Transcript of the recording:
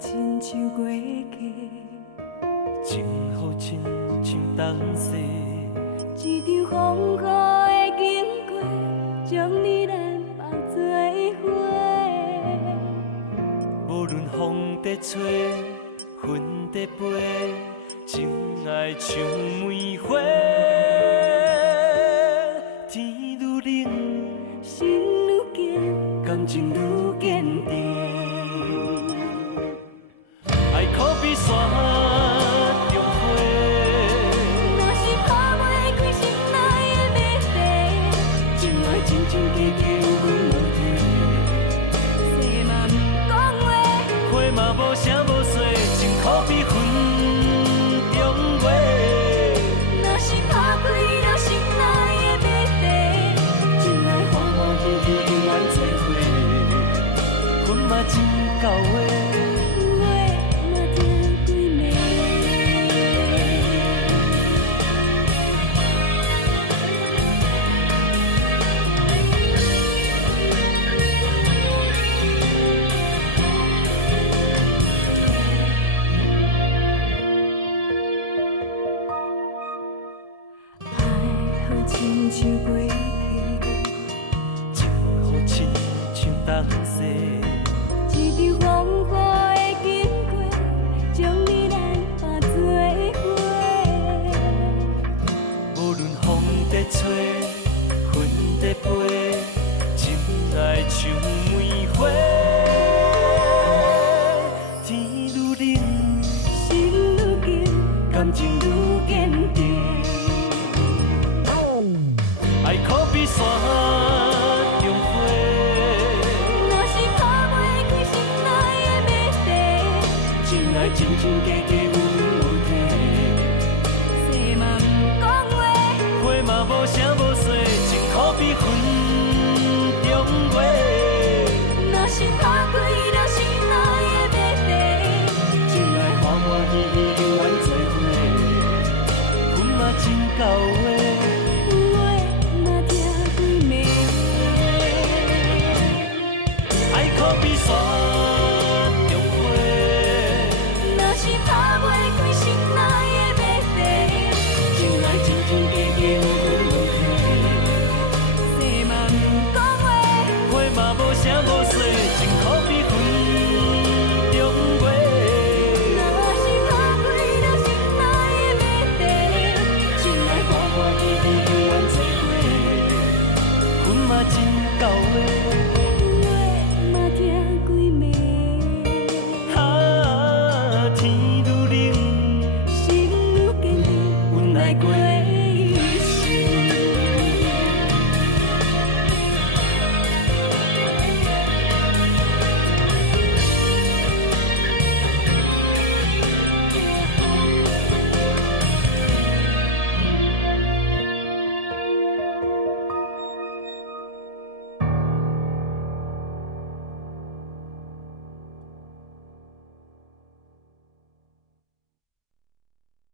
亲像过去，情好亲像东西，一场风雨的经过，将你咱放做伙。无论风在吹，云在飞，真爱像梅花。天愈冷，心愈坚，感情愈坚定。爱可比山中花，若是打袂开心内的谜题，真爱真真假假有分有体。说嘛不讲话，花嘛无声无息，情可比云中月。若是打开了心内的谜题，真爱欢欢喜喜永远做伙，阮嘛真到位。话嘛听几暝。爱好亲像过去，情好亲像东西，一场风雨的经过，将你咱放做伙。无论风在吹，云在飞，真爱像梅花。天愈冷，心愈紧，感情愈坚定。爱可比山中花，若是打袂开心内的谜题，真爱真真假假有分有体。说嘛不讲话，花嘛无声无息，情可比云中月。若是打开了心内的谜题，真爱欢欢喜喜永远做伙，阮嘛真到位。话嘛听几暝。爱可比山中花，若是打袂开心内的谜题，真爱真真假假有分有体。说嘛不讲话，花嘛无声无息，情可比云中月。若是打开了心内的谜题，真爱欢欢喜喜永远做伙，阮嘛真到位。